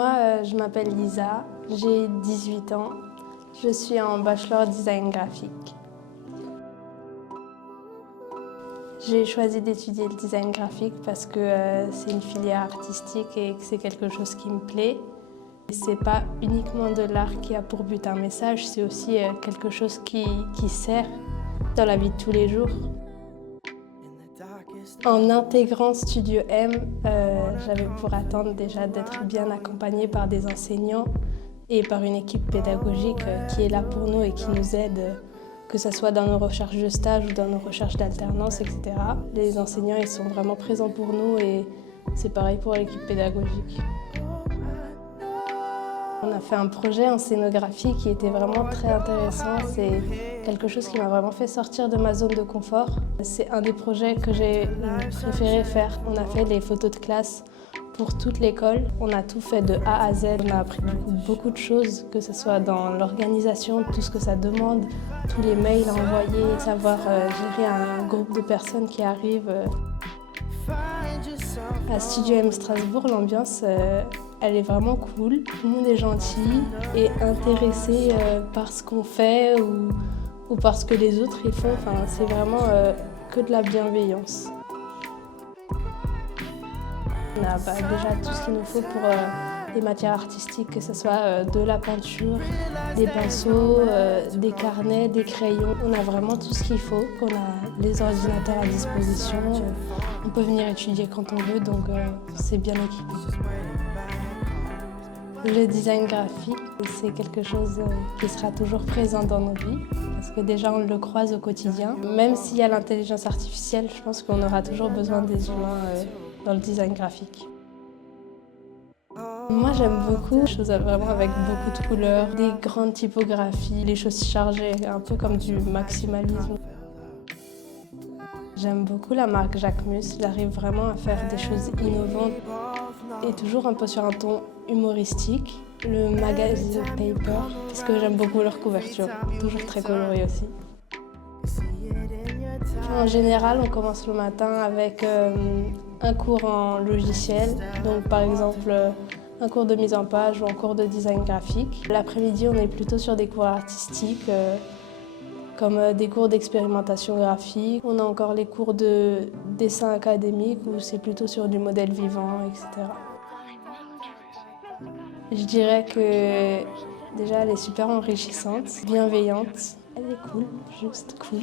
Moi, je m'appelle Lisa, j'ai 18 ans. Je suis en bachelor design graphique. J'ai choisi d'étudier le design graphique parce que c'est une filière artistique et que c'est quelque chose qui me plaît. C'est pas uniquement de l'art qui a pour but un message, c'est aussi quelque chose qui sert dans la vie de tous les jours. En intégrant Studio M, j'avais pour attendre déjà d'être bien accompagnée par des enseignants et par une équipe pédagogique qui est là pour nous et qui nous aide, que ce soit dans nos recherches de stage ou dans nos recherches d'alternance, etc. Les enseignants, ils sont vraiment présents pour nous et c'est pareil pour l'équipe pédagogique. On a fait un projet en scénographie qui était vraiment très intéressant. C'est quelque chose qui m'a vraiment fait sortir de ma zone de confort. C'est un des projets que j'ai préféré faire. On a fait les photos de classe pour toute l'école. On a tout fait de A à Z. On a appris beaucoup de choses, que ce soit dans l'organisation, tout ce que ça demande, tous les mails à envoyer, savoir gérer un groupe de personnes qui arrivent. À Studio M Strasbourg, l'ambiance, elle est vraiment cool. Tout le monde est gentil et intéressé par ce qu'on fait ou par ce que les autres y font. Enfin, c'est vraiment que de la bienveillance. On a déjà tout ce qu'il nous faut pour des matières artistiques, que ce soit de la peinture, des pinceaux, des carnets, des crayons. On a vraiment tout ce qu'il faut. On a les ordinateurs à disposition. On peut venir étudier quand on veut, donc c'est bien équipé. Le design graphique, c'est quelque chose qui sera toujours présent dans nos vies, parce que déjà on le croise au quotidien. Même s'il y a l'intelligence artificielle, je pense qu'on aura toujours besoin des humains dans le design graphique. Moi j'aime beaucoup les choses vraiment avec beaucoup de couleurs, des grandes typographies, les choses chargées, un peu comme du maximalisme. J'aime beaucoup la marque Jacquemus, il arrive vraiment à faire des choses innovantes et toujours un peu sur un ton humoristique. Le magazine Paper, parce que j'aime beaucoup leur couverture, toujours très colorée aussi. En général, on commence le matin avec un cours en logiciel, donc par exemple un cours de mise en page ou un cours de design graphique. L'après-midi, on est plutôt sur des cours artistiques, comme des cours d'expérimentation graphique. On a encore les cours de dessin académique où c'est plutôt sur du modèle vivant, etc. Je dirais que déjà elle est super enrichissante, bienveillante. Elle est cool, juste cool.